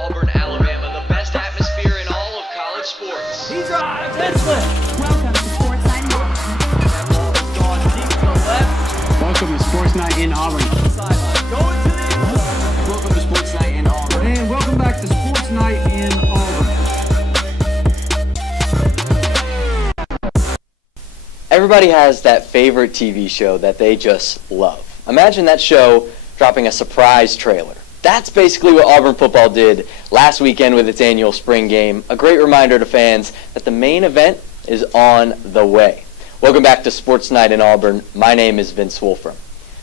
Auburn, Alabama, the best atmosphere in all of college sports. He drives and slits. Welcome to Sports Night in Auburn. Gone deep to the left. Welcome to Sports Night in Auburn. Sideline going to the end zone. Welcome to Sports Night in Auburn. And welcome back to Sports Night in Auburn. Everybody has that favorite TV show that they just love. Imagine that show dropping a surprise trailer. That's basically what Auburn football did last weekend with its annual spring game. A great reminder to fans that the main event is on the way. Welcome back to Sports Night in Auburn. My name is Vince Wolfram.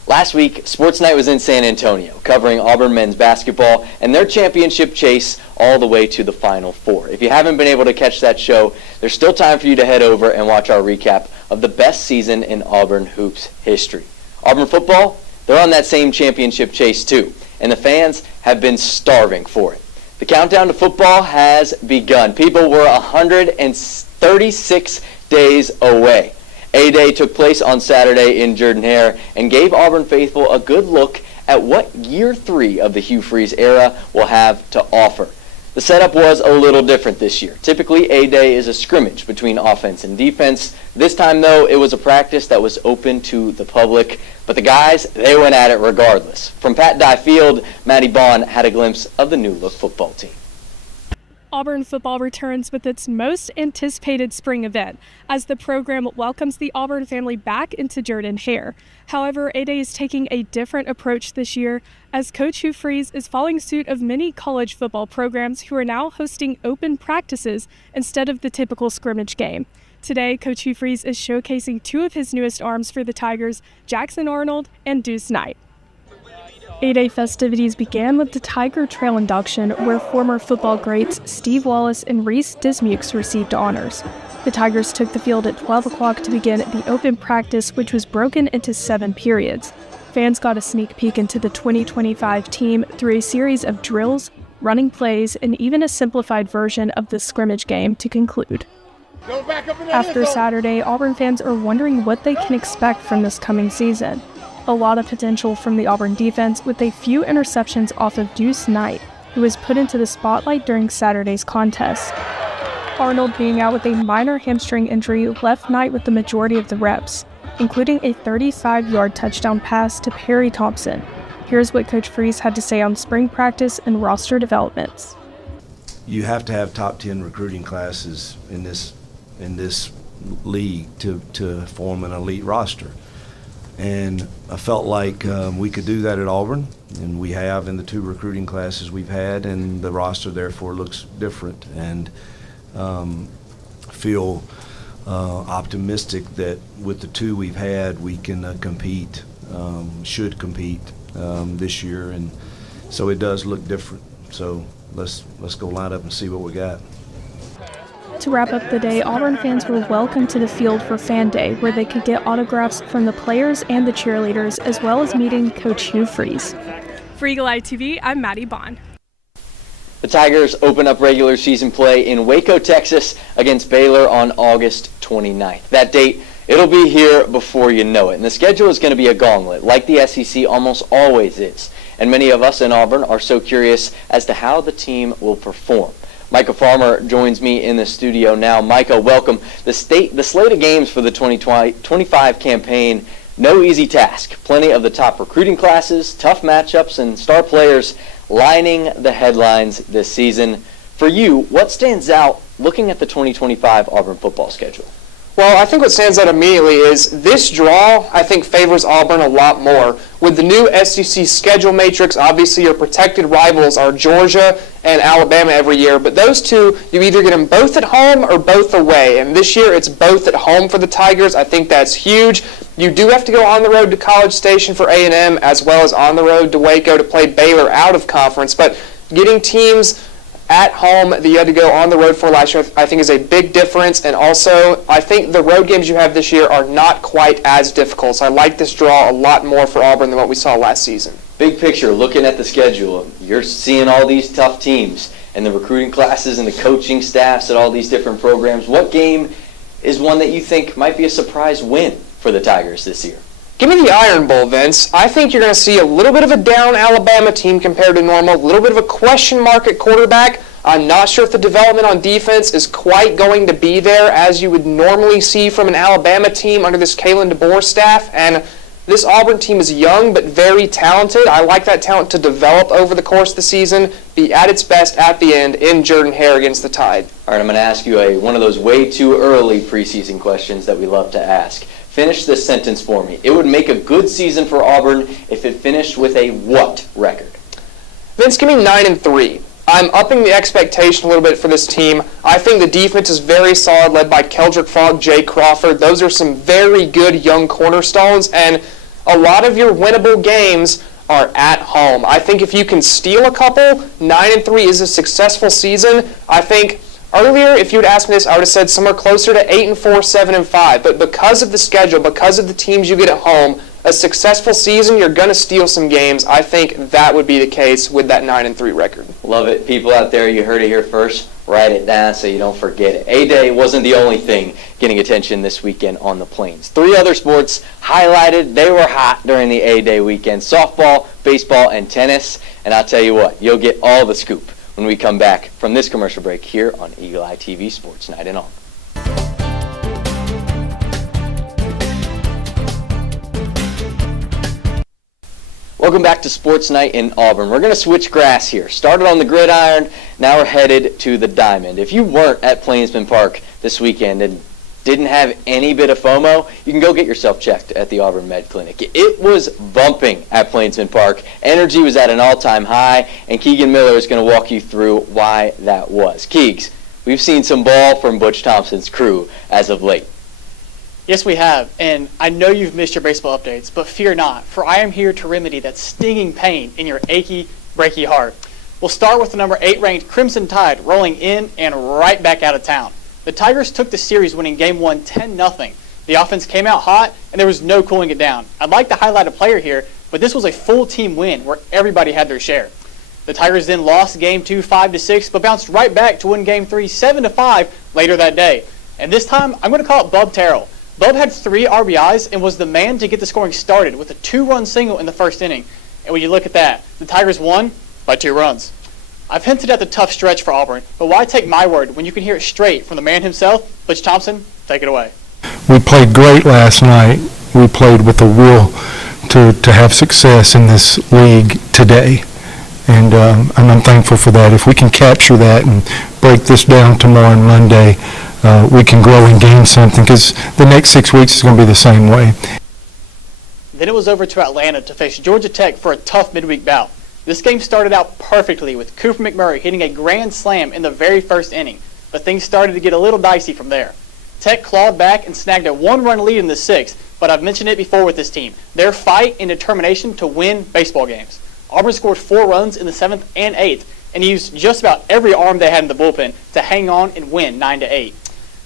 Last week, Sports Night was in San Antonio, covering Auburn men's basketball and their championship chase all the way to the Final Four. If you haven't been able to catch that show, there's still time for you to head over and watch our recap of the best season in Auburn hoops history. Auburn football, they're on that same championship chase too, and the fans have been starving for it. The countdown to football has begun. People were 136 days away. A-Day took place on Saturday in Jordan-Hare and gave Auburn faithful a good look at what year 3 of the Hugh Freeze era will have to offer. The setup was a little different this year. Typically, A-Day is a scrimmage between offense and defense. This time, though, it was a practice that was open to the public. But the guys, they went at it regardless. From Pat Dye Field, Maddie Baughn had a glimpse of the new-look football team. Auburn football returns with its most anticipated spring event as the program welcomes the Auburn family back into Jordan-Hare. However, A-Day is taking a different approach this year as Coach Hugh Freeze is following suit of many college football programs who are now hosting open practices instead of the typical scrimmage game. Today, Coach Hugh Freeze is showcasing 2 of his newest arms for the Tigers, Jackson Arnold and Deuce Knight. A-Day festivities began with the Tiger Trail induction, where former football greats Steve Wallace and Reese Dismukes received honors. The Tigers took the field at 12 o'clock to begin the open practice, which was broken into 7 periods. Fans got a sneak peek into the 2025 team through a series of drills, running plays, and even a simplified version of the scrimmage game to conclude. After Saturday, Auburn fans are wondering what they can expect from this coming season. A lot of potential from the Auburn defense with a few interceptions off of Deuce Knight, who was put into the spotlight during Saturday's contest. Arnold being out with a minor hamstring injury left Knight with the majority of the reps, including a 35-yard touchdown pass to Perry Thompson. Here's what Coach Freeze had to say on spring practice and roster developments. You have to have top 10 recruiting classes in this league to form an elite roster. And I felt like we could do that at Auburn, and we have in the 2 recruiting classes we've had, and the roster therefore looks different, and feel optimistic that with the 2 we've had, we can compete, should compete this year, and so it does look different. So let's go line up and see what we got. To wrap up the day, Auburn fans were welcomed to the field for Fan Day, where they could get autographs from the players and the cheerleaders, as well as meeting Coach Hugh Freeze. For Eagle Eye TV, I'm Maddie Baughn. The Tigers open up regular season play in Waco, Texas against Baylor on August 29th. That date, it'll be here before you know it. And the schedule is going to be a gauntlet, like the SEC almost always is. And many of us in Auburn are so curious as to how the team will perform. Micah Farmer joins me in the studio now. Micah, welcome. The slate of games for the 2025 campaign, no easy task. Plenty of the top recruiting classes, tough matchups, and star players lining the headlines this season. For you, what stands out looking at the 2025 Auburn football schedule? Well, I think what stands out immediately is this draw, I think, favors Auburn a lot more. With the new SEC schedule matrix, obviously your protected rivals are Georgia and Alabama every year, but those 2, you either get them both at home or both away, and this year it's both at home for the Tigers. I think that's huge. You do have to go on the road to College Station for A&M, as well as on the road to Waco to play Baylor out of conference, but getting teams at home that you had to go on the road for last year, I think is a big difference. And also, I think the road games you have this year are not quite as difficult. So I like this draw a lot more for Auburn than what we saw last season. Big picture, looking at the schedule, you're seeing all these tough teams and the recruiting classes and the coaching staffs at all these different programs. What game is one that you think might be a surprise win for the Tigers this year? Give me the Iron Bowl, Vince. I think you're going to see a little bit of a down Alabama team compared to normal, a little bit of a question mark at quarterback. I'm not sure if the development on defense is quite going to be there as you would normally see from an Alabama team under this Kalen DeBoer staff. And this Auburn team is young but very talented. I like that talent to develop over the course of the season, be at its best at the end in Jordan-Hare against the Tide. All right, I'm going to ask you one of those way too early preseason questions that we love to ask. Finish this sentence for me. It would make a good season for Auburn if it finished with a what record? Vince, give me 9-3. I'm upping the expectation a little bit for this team. I think the defense is very solid, led by Keldrick Fogg, Jay Crawford. Those are some very good young cornerstones, and a lot of your winnable games are at home. I think if you can steal a couple, 9-3 is a successful season. I think earlier, if you had asked me this, I would have said somewhere closer to 8-4, 7-5. But because of the schedule, because of the teams you get at home, a successful season, you're going to steal some games. I think that would be the case with that 9-3 record. Love it. People out there, you heard it here first. Write it down so you don't forget it. A-Day wasn't the only thing getting attention this weekend on the Plains. 3 other sports highlighted. They were hot during the A-Day weekend. Softball, baseball, and tennis. And I'll tell you what, you'll get all the scoop when we come back from this commercial break here on Eagle Eye TV Sports Night in Auburn. Welcome back to Sports Night in Auburn. We're going to switch grass here. Started on the gridiron, now we're headed to the diamond. If you weren't at Plainsman Park this weekend and didn't have any bit of FOMO, you can go get yourself checked at the Auburn Med Clinic. It was bumping at Plainsman Park. Energy was at an all-time high, and Kegan Miller is going to walk you through why that was. Keegs, we've seen some ball from Butch Thompson's crew as of late. Yes, we have, and I know you've missed your baseball updates, but fear not, for I am here to remedy that stinging pain in your achy, breaky heart. We'll start with the number 8 ranked Crimson Tide rolling in and right back out of town. The Tigers took the series winning Game 1 10-0. The offense came out hot, and there was no cooling it down. I'd like to highlight a player here, but this was a full team win where everybody had their share. The Tigers then lost Game 2 5-6, but bounced right back to win Game 3 7-5 later that day. And this time, I'm going to call it Bub Terrell. Bub had 3 RBIs and was the man to get the scoring started with a 2-run single in the first inning. And when you look at that, the Tigers won by 2 runs. I've hinted at the tough stretch for Auburn, but why take my word when you can hear it straight from the man himself? Butch Thompson, take it away. We played great last night. We played with a will to have success in this league today. And I'm thankful for that. If we can capture that and break this down tomorrow and Monday, we can grow and gain something, because the next 6 weeks is going to be the same way. Then it was over to Atlanta to face Georgia Tech for a tough midweek bout. This game started out perfectly with Cooper McMurray hitting a grand slam in the very first inning, but things started to get a little dicey from there. Tech clawed back and snagged a 1-run lead in the 6th, but I've mentioned it before with this team. Their fight and determination to win baseball games. Auburn scored 4 runs in the 7th and 8th and used just about every arm they had in the bullpen to hang on and win 9-8.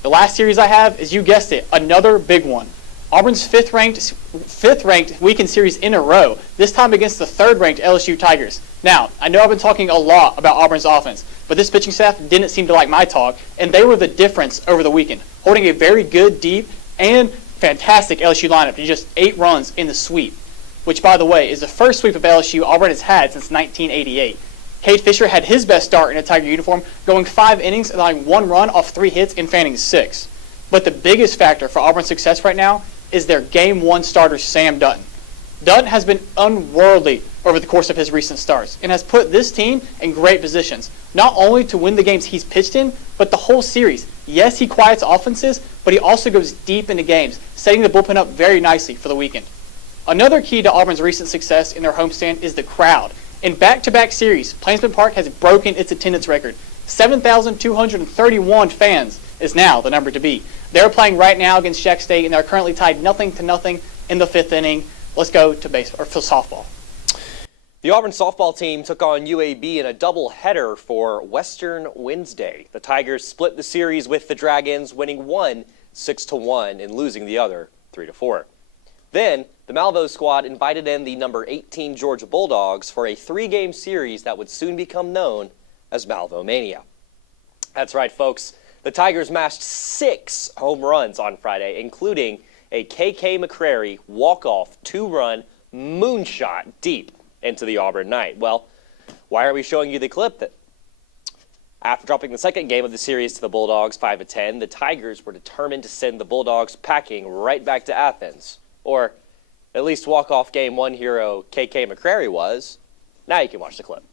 The last series I have is, you guessed it, another big one. Auburn's fifth-ranked weekend series in a row, this time against the 3rd-ranked LSU Tigers. Now, I know I've been talking a lot about Auburn's offense, but this pitching staff didn't seem to like my talk, and they were the difference over the weekend, holding a very good, deep, and fantastic LSU lineup to just 8 runs in the sweep, which, by the way, is the first sweep of LSU Auburn has had since 1988. Cade Fisher had his best start in a Tiger uniform, going 5 innings, allowing 1 run off 3 hits and fanning 6. But the biggest factor for Auburn's success right now is their Game 1 starter, Sam Dutton. Dutton has been unworldly over the course of his recent starts and has put this team in great positions, not only to win the games he's pitched in, but the whole series. Yes, he quiets offenses, but he also goes deep into games, setting the bullpen up very nicely for the weekend. Another key to Auburn's recent success in their homestand is the crowd. In back-to-back series, Plainsman Park has broken its attendance record. 7,231 fans is now the number to beat. They're playing right now against Jack State, and they're currently tied 0-0 in the 5th inning. Let's go to softball. The Auburn softball team took on UAB in a doubleheader for Western Wednesday. The Tigers split the series with the Dragons, winning one 6-1 and losing the other 3-4. Then, the Malvo squad invited in the number 18 Georgia Bulldogs for a 3-game series that would soon become known as Malvo Mania. That's right, folks. The Tigers mashed 6 home runs on Friday, including a KK McCrary walk-off two-run moonshot deep into the Auburn night. Well, why are we showing you the clip? That after dropping the second game of the series to the Bulldogs 5-10, the Tigers were determined to send the Bulldogs packing right back to Athens. Or at least walk-off game one hero KK McCrary was. Now you can watch the clip.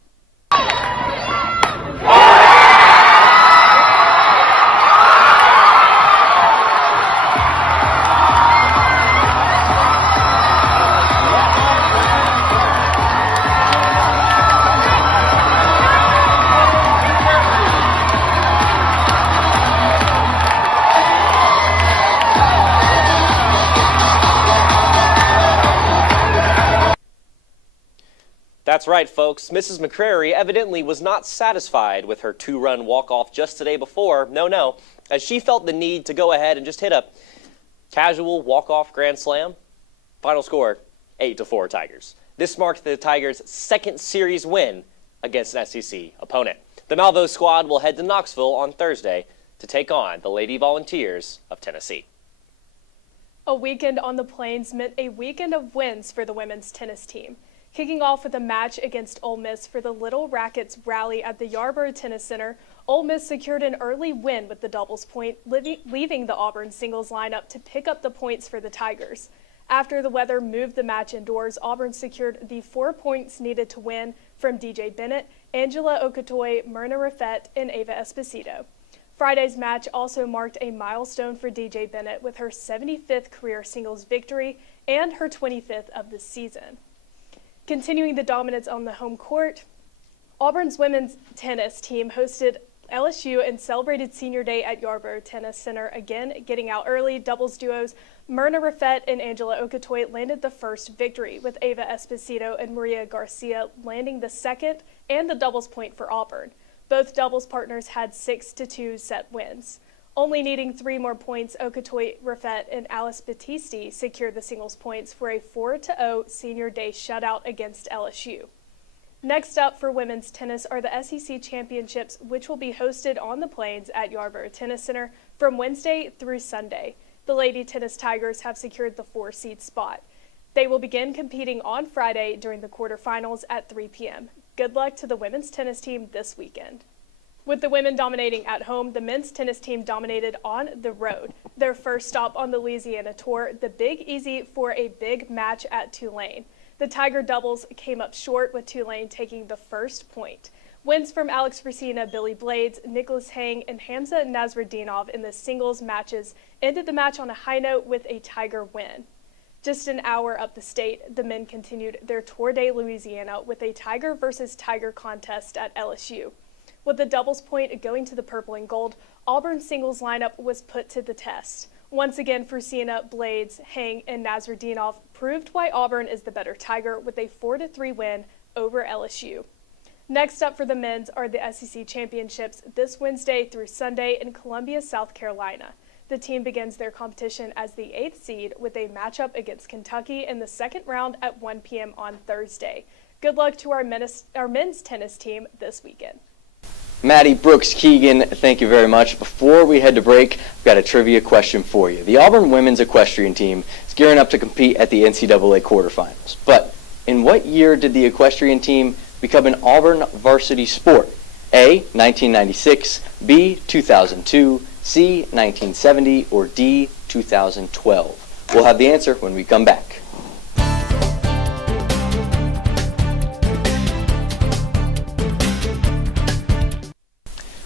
That's right, folks. Mrs. McCrary evidently was not satisfied with her two-run walk-off just the day before. No, as she felt the need to go ahead and just hit a casual walk-off grand slam. Final score, 8-4 Tigers. This marked the Tigers' second series win against an SEC opponent. The Malvo squad will head to Knoxville on Thursday to take on the Lady Volunteers of Tennessee. A weekend on the Plains meant a weekend of wins for the women's tennis team. Kicking off with a match against Ole Miss for the Little Rackets rally at the Yarborough Tennis Center, Ole Miss secured an early win with the doubles point, leaving the Auburn singles lineup to pick up the points for the Tigers. After the weather moved the match indoors, Auburn secured the 4 points needed to win from DJ Bennett, Angela Okatoy, Myrna Raffet, and Ava Esposito. Friday's match also marked a milestone for DJ Bennett with her 75th career singles victory and her 25th of the season. Continuing the dominance on the home court, Auburn's women's tennis team hosted LSU and celebrated Senior Day at Yarborough Tennis Center, again getting out early. Doubles duos Myrna Raffet and Angela Okatoy landed the first victory, with Ava Esposito and Maria Garcia landing the second and the doubles point for Auburn. Both doubles partners had 6-2 set wins. Only needing 3 more points, Okatoy, Raffet, and Alice Battisti secured the singles points for a 4-0 Senior Day shutout against LSU. Next up for women's tennis are the SEC Championships, which will be hosted on the Plains at Yarborough Tennis Center from Wednesday through Sunday. The Lady Tennis Tigers have secured the 4-seed spot. They will begin competing on Friday during the quarterfinals at 3 p.m. Good luck to the women's tennis team this weekend. With the women dominating at home, the men's tennis team dominated on the road. Their first stop on the Louisiana tour, the Big Easy for a big match at Tulane. The Tiger doubles came up short, with Tulane taking the first point. Wins from Alex Frisina, Billy Blades, Nicholas Hang, and Hamza Nasruddinov in the singles matches ended the match on a high note with a Tiger win. Just an hour up the state, the men continued their Tour de Louisiana with a Tiger versus Tiger contest at LSU. With the doubles point going to the purple and gold, Auburn's singles lineup was put to the test. Once again, Frisina, Blades, Hang, and Nasruddinov proved why Auburn is the better Tiger with a 4-3 win over LSU. Next up for the men's are the SEC Championships this Wednesday through Sunday in Columbia, South Carolina. The team begins their competition as the 8th seed with a matchup against Kentucky in the second round at 1 p.m. on Thursday. Good luck to our men's tennis team this weekend. Maddie, Brooks, Kegan, thank you very much. Before we head to break, I've got a trivia question for you. The Auburn women's equestrian team is gearing up to compete at the NCAA quarterfinals. But in what year did the equestrian team become an Auburn varsity sport? A, 1996, B, 2002, C, 1970, or D, 2012? We'll have the answer when we come back.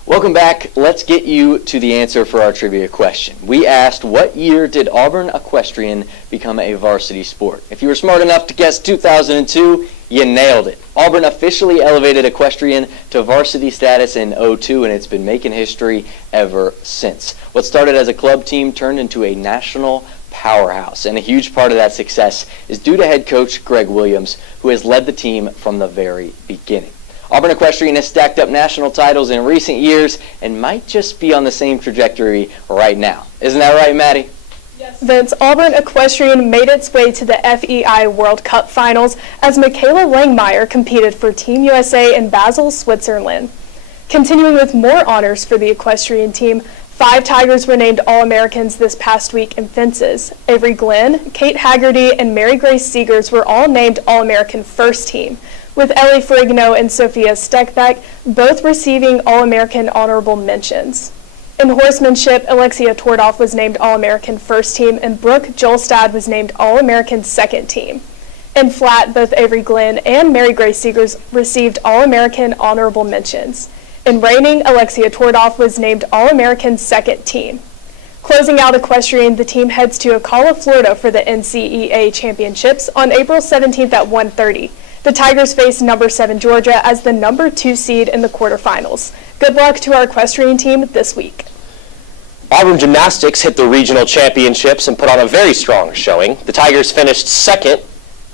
Welcome back. Let's get you to the answer for our trivia question. We asked, what year did Auburn equestrian become a varsity sport? If you were smart enough to guess 2002, you nailed it. Auburn officially elevated equestrian to varsity status in 2002, and it's been making history ever since. What started as a club team turned into a national powerhouse, and a huge part of that success is due to head coach Greg Williams, who has led the team from the very beginning. Auburn equestrian has stacked up national titles in recent years and might just be on the same trajectory right now. Isn't that right, Maddie? Yes. Vince, Auburn equestrian made its way to the FEI World Cup finals as Michaela Langmeyer competed for Team USA in Basel, Switzerland. Continuing with more honors for the equestrian team, 5 Tigers were named All-Americans this past week in fences. Avery Glenn, Kate Haggerty, and Mary Grace Seegers were all named All-American First Team, with Ellie Ferrigno and Sophia Steckbeck both receiving All-American honorable mentions. In horsemanship, Alexia Tordoff was named All-American First Team, and Brooke Jolstad was named All-American Second Team. In flat, both Avery Glenn and Mary Grace Seegers received All-American honorable mentions. In reining, Alexia Tordoff was named All-American Second Team. Closing out equestrian, the team heads to Ocala, Florida for the NCEA Championships on April 17th at 1:30. The Tigers face number 7 Georgia as the number 2 seed in the quarterfinals. Good luck to our equestrian team this week. Auburn Gymnastics hit the regional championships and put on a very strong showing. The Tigers finished second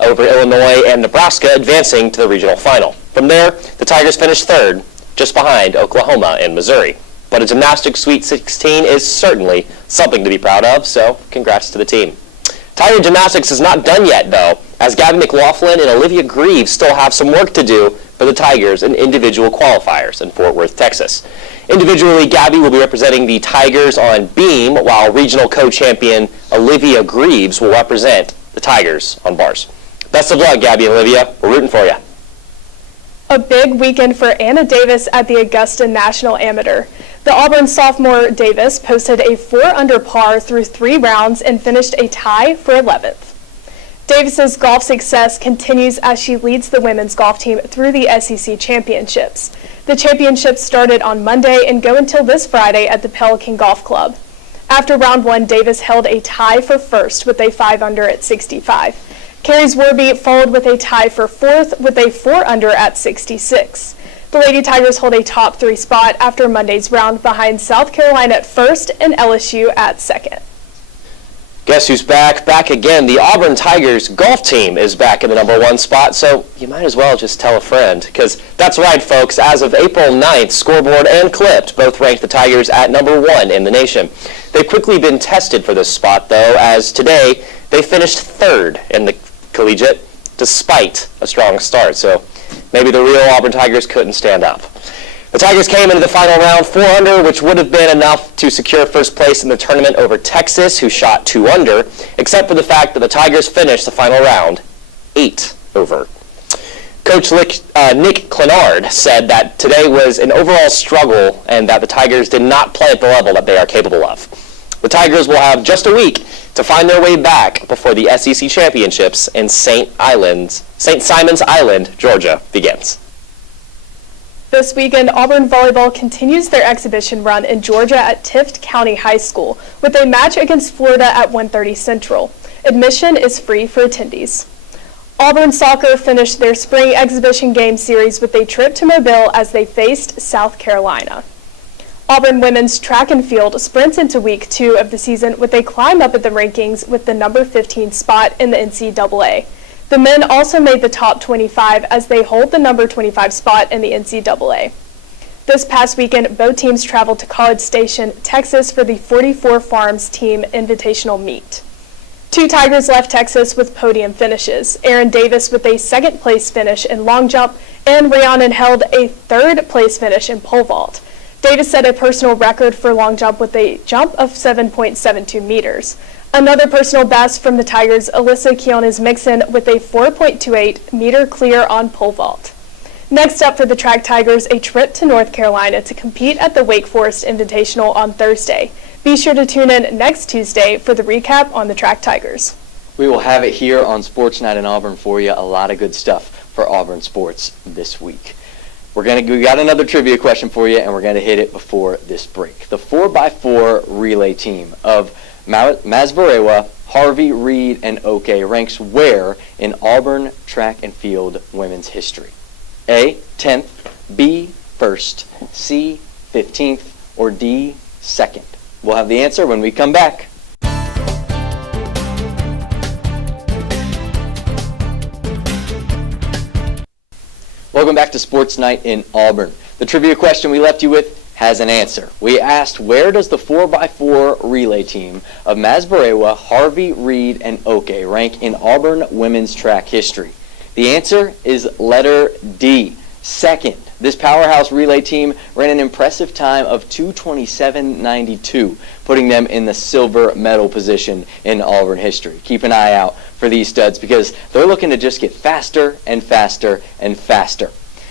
over Illinois and Nebraska, advancing to the regional final. From there, the Tigers finished third, just behind Oklahoma and Missouri. But a gymnastics Sweet 16 is certainly something to be proud of, so congrats to the team. Tiger Gymnastics is not done yet, though, as Gabby McLaughlin and Olivia Greaves still have some work to do for the Tigers in individual qualifiers in Fort Worth, Texas. Individually, Gabby will be representing the Tigers on beam, while regional co-champion Olivia Greaves will represent the Tigers on bars. Best of luck, Gabby and Olivia. We're rooting for you. A big weekend for Anna Davis at the Augusta National Amateur. The Auburn sophomore Davis posted a 4-under par through 3 rounds and finished a tie for 11th. Davis's golf success continues as she leads the women's golf team through the SEC Championships. The championships started on Monday and go until this Friday at the Pelican Golf Club. After round 1, Davis held a tie for first with a 5-under at 65. Carrie Zwerby followed with a tie for 4th with a 4-under at 66. The Lady Tigers hold a top 3 spot after Monday's round behind South Carolina at 1st and LSU at 2nd. Guess who's back? Back again. The Auburn Tigers golf team is back in the number 1 spot, so you might as well just tell a friend. Because that's right, folks. As of April 9th, Scoreboard and Clipped both ranked the Tigers at number 1 in the nation. They've quickly been tested for this spot, though, as today they finished 3rd in the collegiate, despite a strong start. So maybe the real Auburn Tigers couldn't stand up. The Tigers came into the final round 4-under, which would have been enough to secure first place in the tournament over Texas, who shot 2-under, except for the fact that the Tigers finished the final round 8 over. Coach Nick Clenard said that today was an overall struggle and that the Tigers did not play at the level that they are capable of. The Tigers will have just a week to find their way back before the SEC Championships in St. Simon's Island, Georgia, begins. This weekend, Auburn volleyball continues their exhibition run in Georgia at Tift County High School with a match against Florida at 1:30 Central. Admission is free for attendees. Auburn soccer finished their spring exhibition game series with a trip to Mobile as they faced South Carolina. Auburn women's track and field sprints into week 2 of the season with a climb up at the rankings with the number 15 spot in the NCAA. The men also made the top 25 as they hold the number 25 spot in the NCAA. This past weekend, both teams traveled to College Station, Texas for the 44 Farms Team Invitational Meet. 2 Tigers left Texas with podium finishes. Aaron Davis with a 2nd place finish in long jump and Rhiannon held a 3rd place finish in pole vault. Davis set a personal record for long jump with a jump of 7.72 meters. Another personal best from the Tigers, Alyssa Quiones-Mixon with a 4.28 meter clear on pole vault. Next up for the track Tigers, a trip to North Carolina to compete at the Wake Forest Invitational on Thursday. Be sure to tune in next Tuesday for the recap on the track Tigers. We will have it here on Sports Night in Auburn for you. A lot of good stuff for Auburn sports this week. We got another trivia question for you, and we're going to hit it before this break. The 4x4 relay team of Masverewa, Harvey, Reed, and Oke ranks where in Auburn track and field women's history? A, 10th, B, 1st, C, 15th, or D, 2nd? We'll have the answer when we come back. Welcome back to Sports Night in Auburn. The trivia question we left you with has an answer. We asked, where does the 4x4 relay team of Masverewa, Harvey, Reed, and Oke rank in Auburn women's track history? The answer is letter D, 2nd. This powerhouse relay team ran an impressive time of 2:27.92, putting them in the silver medal position in Auburn history. Keep an eye out for these studs because they're looking to just get faster and faster and faster.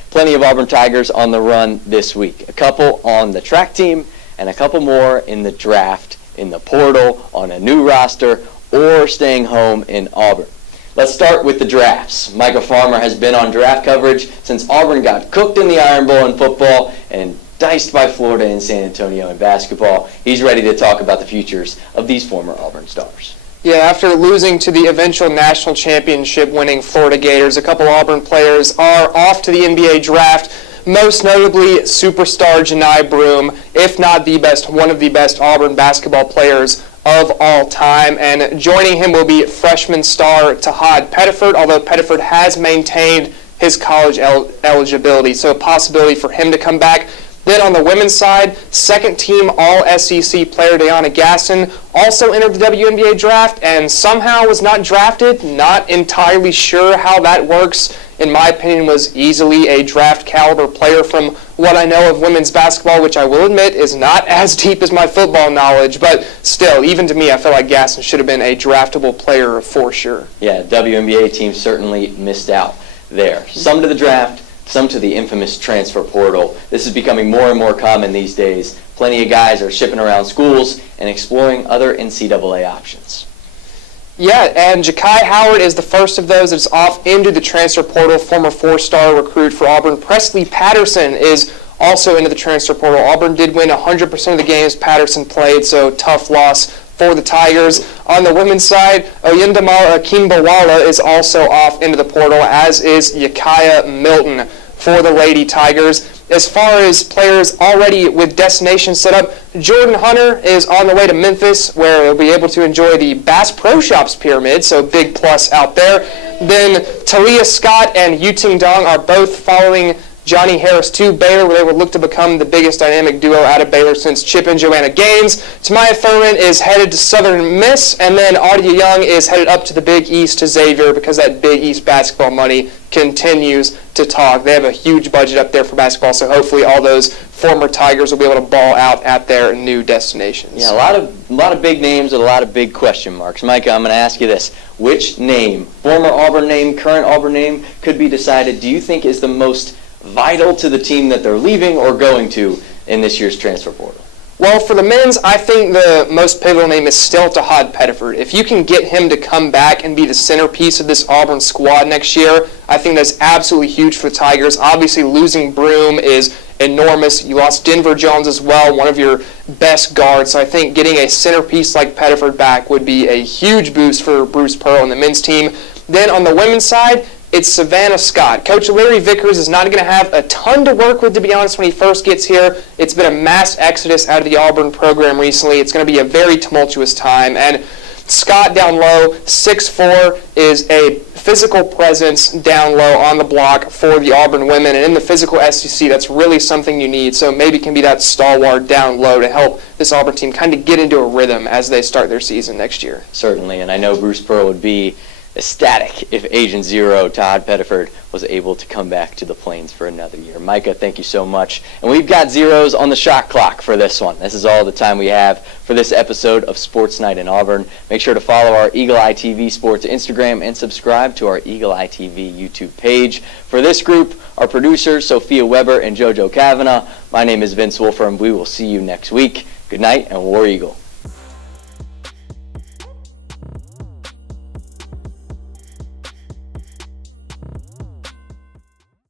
Plenty of Auburn Tigers on the run this week. A couple on the track team and a couple more in the draft, in the portal, on a new roster, or staying home in Auburn. Let's start with the drafts. Micah has been on draft coverage since Auburn got cooked in the Iron Bowl in football and diced by Florida and San Antonio in basketball. He's ready to talk about the futures of these former Auburn stars. Yeah, after losing to the eventual national championship winning Florida Gators, a couple Auburn players are off to the NBA draft, most notably superstar Joleigh Broome, if not the best, one of the best Auburn basketball players of all time. And joining him will be freshman star Tahad Pettiford, although Pettiford has maintained his college eligibility, so a possibility for him to come back. Then on the women's side, second-team All-SEC player Diana Gasson also entered the WNBA draft and somehow was not drafted. Not entirely sure how that works. In my opinion, was easily a draft-caliber player from what I know of women's basketball, which I will admit is not as deep as my football knowledge. But still, even to me, I feel like Gasson should have been a draftable player for sure. Yeah, WNBA team certainly missed out there. Some to the draft, some to the infamous transfer portal. This is becoming more and more common these days. Plenty of guys are shipping around schools and exploring other NCAA options. Yeah, and Ja'Kai Howard is the first of those that's off into the transfer portal. Former four-star recruit for Auburn, Presley Patterson, is also into the transfer portal. Auburn did win 100% of the games Patterson played, so tough loss for the Tigers. On the women's side, Oyindamala Kimbawala is also off into the portal, as is Yakaya Milton for the Lady Tigers. As far as players already with destinations set up, Jordan Hunter is on the way to Memphis, where he'll be able to enjoy the Bass Pro Shops Pyramid, so big plus out there. Then Talia Scott and Yuting Dong are both following Johnny Harris to Baylor, where they would look to become the biggest dynamic duo out of Baylor since Chip and Joanna Gaines. Tamaya Thurman is headed to Southern Miss, and then Audia Young is headed up to the Big East to Xavier because that Big East basketball money continues to talk. They have a huge budget up there for basketball, so hopefully all those former Tigers will be able to ball out at their new destinations. Yeah, a lot of big names and a lot of big question marks. Micah, I'm going to ask you this. Which name, former Auburn name, current Auburn name, could be decided, do you think is the most vital to the team that they're leaving or going to in this year's transfer portal? Well, for the men's, I think the most pivotal name is still Tahad Pettiford. If you can get him to come back and be the centerpiece of this Auburn squad next year, I think that's absolutely huge for the Tigers. Obviously, losing Broome is enormous. You lost Denver Jones as well, one of your best guards. So I think getting a centerpiece like Pettiford back would be a huge boost for Bruce Pearl and the men's team. Then on the women's side, it's Savannah Scott. Coach Larry Vickers is not going to have a ton to work with, to be honest, when he first gets here. It's been a mass exodus out of the Auburn program recently. It's going to be a very tumultuous time. And Scott down low, 6'4", is a physical presence down low on the block for the Auburn women. And in the physical SEC, that's really something you need. So maybe can be that stalwart down low to help this Auburn team kind of get into a rhythm as they start their season next year. Certainly, and I know Bruce Pearl would be ecstatic if Agent Zero, Tahad Pettiford, was able to come back to the Plains for another year. Micah, thank you so much. And we've got zeros on the shot clock for this one. This is all the time we have for this episode of Sports Night in Auburn. Make sure to follow our Eagle Eye TV Sports Instagram and subscribe to our Eagle Eye TV YouTube page. For this group, our producers, Sophia Weber and JoJo Cavanagh, my name is Vince Wolfram. We will see you next week. Good night and War Eagle.